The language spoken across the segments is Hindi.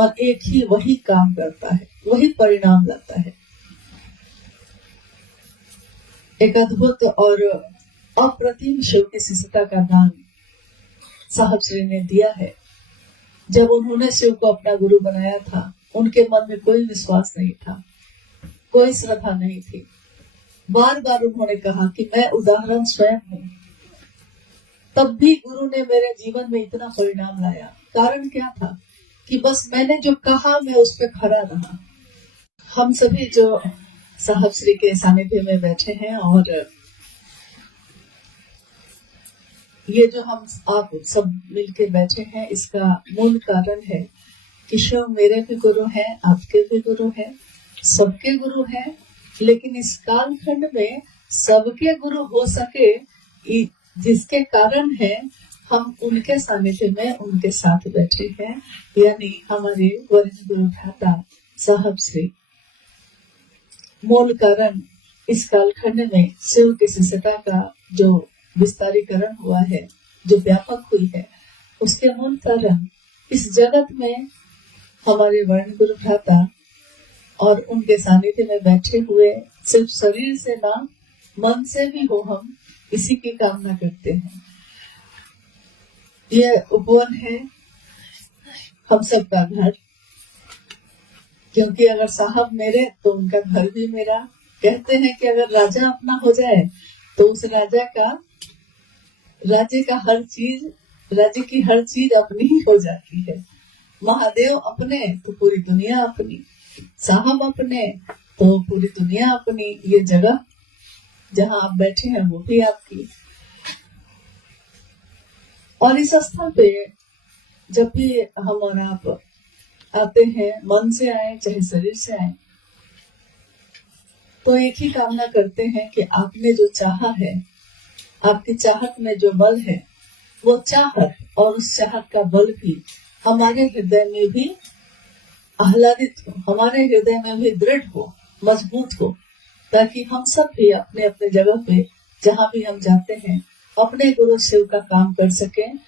और एक ही वही काम करता है, वही परिणाम लाता है। एक अद्भुत और अप्रतिम शिव की शिष्यता का दान साहब श्री ने दिया है। जब उन्होंने शिव को अपना गुरु बनाया था, उनके मन में कोई विश्वास नहीं था, कोई श्रद्धा नहीं थी। बार बार उन्होंने कहा कि मैं उदाहरण स्वयं हूँ। तब भी गुरु ने मेरे जीवन में इतना परिणाम लाया। कारण क्या था कि बस मैंने जो कहा मैं उस पर खड़ा रहा। हम सभी जो साहब श्री के सानिध्य में बैठे हैं और ये जो हम आप सब मिलके बैठे हैं, इसका मूल कारण है कि शिव मेरे भी गुरु हैं, आपके भी गुरु हैं, सबके गुरु हैं। लेकिन इस कालखंड में सबके गुरु हो सके, जिसके कारण है हम उनके सानिध्य में उनके साथ बैठे हैं, यानी हमारे वरिष्ठ गुरु भ्राता साहब श्री। मूल कारण इस कालखंड में शिव की शिष्यता का जो विस्तारीकरण हुआ है, जो व्यापक हुई है, उसके मूल कारण इस जगत में हमारे वर्ण गुरु भ्राता और उनके सानिध्य में बैठे हुए सिर्फ शरीर से ना, मन से भी हो, हम इसी की कामना करते हैं। यह उपवन है हम सबका घर, क्योंकि अगर साहब मेरे तो उनका घर भी मेरा। कहते हैं कि अगर राजा अपना हो जाए तो उस राज्य का हर चीज, राज्य की हर चीज अपनी ही हो जाती है। महादेव अपने तो पूरी दुनिया अपनी, साहब अपने तो पूरी दुनिया अपनी। ये जगह जहाँ आप बैठे हैं वो भी आपकी। और इस स्थान पे जब भी हम और आप आते हैं, मन से आए चाहे शरीर से आए, तो एक ही कामना करते हैं कि आपने जो चाहा है, आपकी चाहत में जो बल है, वो चाहत और उस चाहत का बल भी हमारे हृदय में भी आह्लादित हो, हमारे हृदय में भी दृढ़ हो, मजबूत हो, ताकि हम सब भी अपने अपने जगह पे जहाँ भी हम जाते हैं अपने गुरु शिव का काम कर सकें,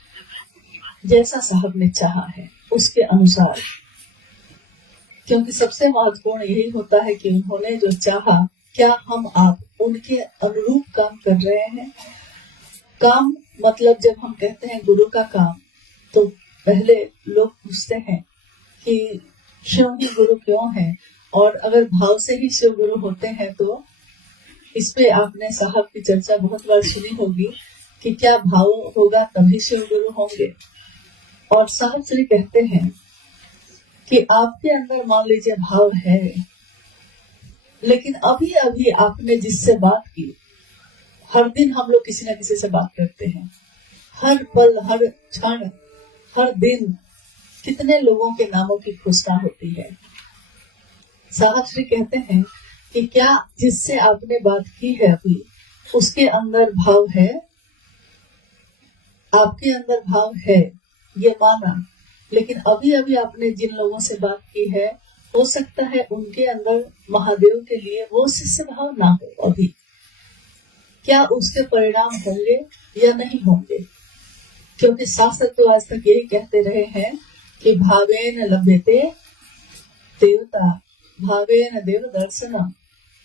जैसा साहब ने चाहा है उसके अनुसार। क्योंकि सबसे महत्वपूर्ण यही होता है कि उन्होंने जो चाहा, क्या हम आप उनके अनुरूप काम कर रहे हैं। काम मतलब जब हम कहते हैं गुरु का काम, तो पहले लोग पूछते हैं कि शिव ही गुरु क्यों है, और अगर भाव से ही शिव गुरु होते हैं तो इस पे आपने साहब की चर्चा बहुत बार सुनी होगी कि क्या भाव होगा तभी शिव गुरु होंगे। और साहब श्री कहते हैं कि आपके अंदर मान लीजिए भाव है, लेकिन अभी अभी आपने जिससे बात की, हर दिन हम लोग किसी न किसी से बात करते हैं, हर पल, हर क्षण, हर दिन कितने लोगों के नामों की घोषणा होती है। साहब श्री कहते हैं कि क्या जिससे आपने बात की है अभी, उसके अंदर भाव है, आपके अंदर भाव है, ये माना, लेकिन अभी अभी आपने जिन लोगों से बात की है, हो सकता है उनके अंदर महादेव के लिए वो शिष्य भाव ना हो अभी। क्या उसके परिणाम होंगे या नहीं होंगे? क्योंकि शास्त्र तो आज तक यही कहते रहे हैं कि भावेन लभ्यते देवता, भावेन देव दर्शनम।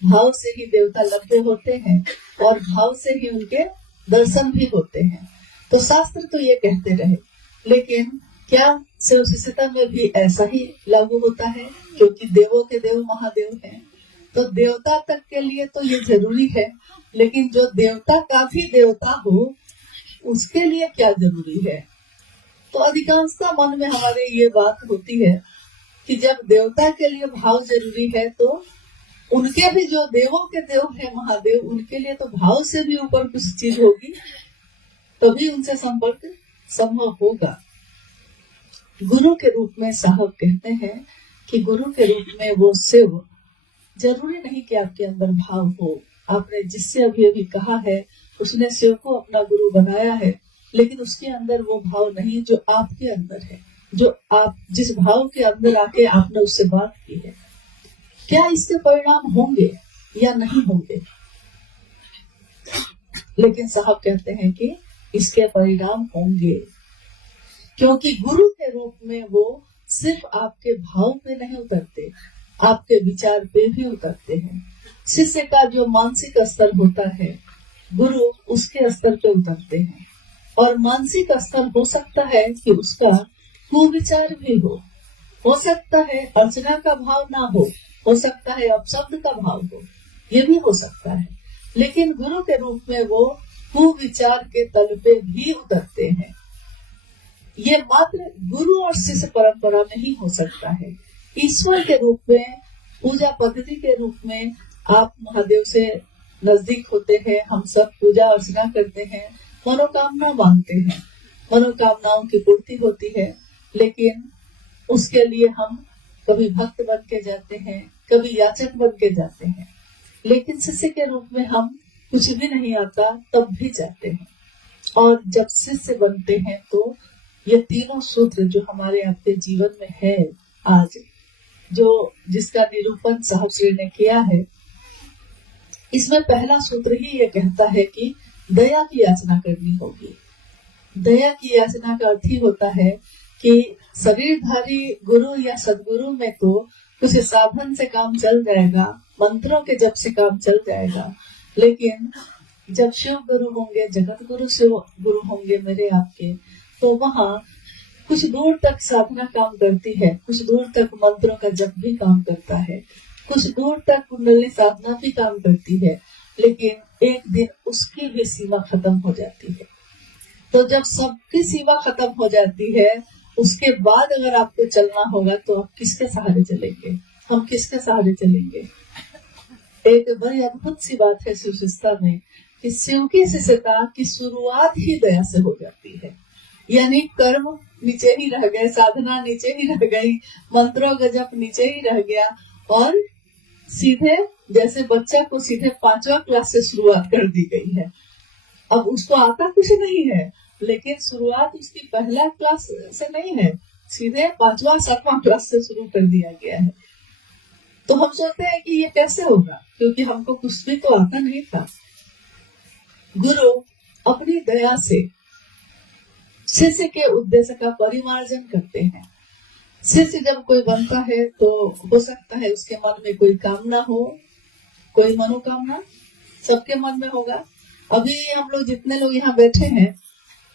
भाव से ही देवता लभ्य होते हैं और भाव से ही उनके दर्शन भी होते हैं। तो शास्त्र तो ये कहते रहे, लेकिन क्या शिव शिष्यता में भी ऐसा ही लागू होता है? क्योंकि देवों के देव महादेव हैं, तो देवता तक के लिए तो ये जरूरी है, लेकिन जो देवता का भी देवता हो उसके लिए क्या जरूरी है? तो अधिकांशतः मन में हमारे ये बात होती है कि जब देवता के लिए भाव जरूरी है, तो उनके भी जो देवों के देव है महादेव, उनके लिए तो भाव से भी ऊपर कुछ चीज होगी, तभी उनसे संपर्क संभव होगा। गुरु के रूप में साहब कहते हैं कि गुरु के रूप में वो शिव, जरूरी नहीं कि आपके अंदर भाव हो। आपने जिससे अभी अभी कहा है, उसने शिव को अपना गुरु बनाया है, लेकिन उसके अंदर वो भाव नहीं जो आपके अंदर है, जो आप जिस भाव के अंदर आके आपने उससे बात की है। क्या इसके परिणाम होंगे या नहीं होंगे? लेकिन साहब कहते हैं कि इसके परिणाम होंगे, क्योंकि गुरु के रूप में वो सिर्फ आपके भाव पे नहीं उतरते, आपके विचार पे भी उतरते हैं। शिष्य का जो मानसिक स्तर होता है, गुरु उसके स्तर पे उतरते हैं। और मानसिक स्तर हो सकता है कि उसका कुविचार भी हो सकता है अर्चना का भाव ना हो सकता है अपशब्द का भाव हो, ये भी हो सकता है। लेकिन गुरु के रूप में वो कुविचार के तल पे भी उतरते हैं। ये मात्र गुरु और शिष्य परंपरा में ही हो सकता है। ईश्वर के रूप में, पूजा पद्धति के रूप में आप महादेव से नजदीक होते हैं, हम सब पूजा अर्चना करते हैं, मनोकामना मांगते हैं, मनोकामनाओं की पूर्ति होती है। लेकिन उसके लिए हम कभी भक्त बन के जाते हैं, कभी याचक बन के जाते हैं। लेकिन शिष्य के रूप में हम कुछ भी नहीं आता तब भी जाते हैं। और जब शिष्य बनते हैं तो ये तीनों सूत्र जो हमारे आपके जीवन में है आज, जो जिसका निरूपण साहब श्री ने किया है, इसमें पहला सूत्र ही ये कहता है कि दया की याचना करनी होगी। दया की याचना का अर्थ ही होता है कि शरीरधारी गुरु या सदगुरु में तो कुछ साधन से काम चल जाएगा, मंत्रों के जप से काम चल जाएगा। लेकिन जब शिव गुरु होंगे, जगत गुरु शिव गुरु होंगे मेरे आपके, तो वहाँ कुछ दूर तक साधना काम करती है, कुछ दूर तक मंत्रों का जप भी काम करता है, कुछ दूर तक कुंडली साधना भी काम करती है। लेकिन एक दिन उसकी भी सीमा खत्म हो जाती है। तो जब सबकी सीमा खत्म हो जाती है, उसके बाद अगर आपको चलना होगा तो आप किसके सहारे चलेंगे? हम किसके सहारे चलेंगे? एक बड़ी अद्भुत सी बात है शिव शिष्यता में कि शिव की शिष्यता की शुरुआत ही दया से हो जाती है। यानी कर्म नीचे ही रह गए, साधना नीचे ही रह गई, मंत्रों का जप नीचे ही रह गया, और सीधे जैसे बच्चा को सीधे 5वां क्लास से शुरुआत कर दी गई है। अब उसको आता कुछ नहीं है, लेकिन शुरुआत उसकी पहला क्लास से नहीं है, सीधे 5वां 7वां क्लास से शुरू कर दिया गया है। तो हम सोचते हैं कि ये कैसे होगा, क्योंकि हमको कुछ भी तो आता नहीं था। गुरु अपनी दया से शिष्य के उद्देश्य का परिमार्जन करते हैं। शिष्य जब कोई बनता है तो हो सकता है उसके मन में कोई कामना हो, कोई मनोकामना सबके मन में होगा। अभी हम लोग जितने लोग यहाँ बैठे हैं,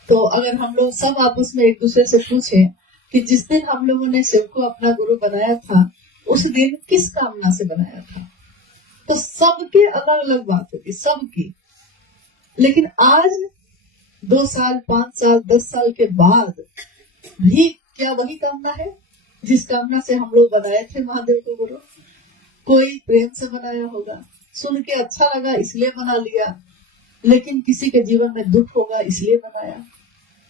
तो अगर हम लोग सब आपस में एक दूसरे से पूछें कि जिस दिन हम लोगों ने शिव को अपना गुरु बनाया था, उस दिन किस कामना से बनाया था, तो सबके अलग अलग बात होगी, सबकी। लेकिन आज 2 साल, 5 साल, 10 साल के बाद भी क्या वही कामना है जिस कामना से हम लोग बनाए थे महादेव को गुरु? कोई प्रेम से बनाया होगा, सुन के अच्छा लगा इसलिए बना लिया, लेकिन किसी के जीवन में दुख होगा इसलिए बनाया,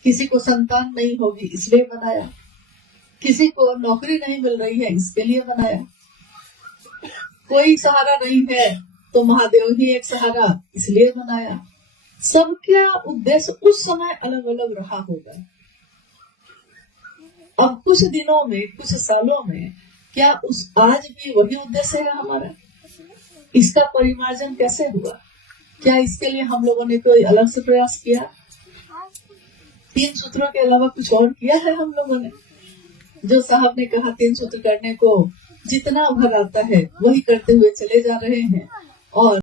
किसी को संतान नहीं होगी इसलिए बनाया, किसी को नौकरी नहीं मिल रही है इसके लिए बनाया, कोई सहारा नहीं है तो महादेव ही एक सहारा इसलिए बनाया। सबका उद्देश्य उस समय अलग अलग रहा होगा। अब कुछ दिनों में, कुछ सालों में क्या उस आज भी वही उद्देश्य है हमारा? इसका परिमार्जन कैसे हुआ? क्या इसके लिए हम लोगों ने कोई अलग से प्रयास किया? 3 सूत्रों के अलावा कुछ और किया है हम लोगों ने? जो साहब ने कहा 3 सूत्र करने को जितना उभर आता है वही करते हुए चले जा रहे हैं। और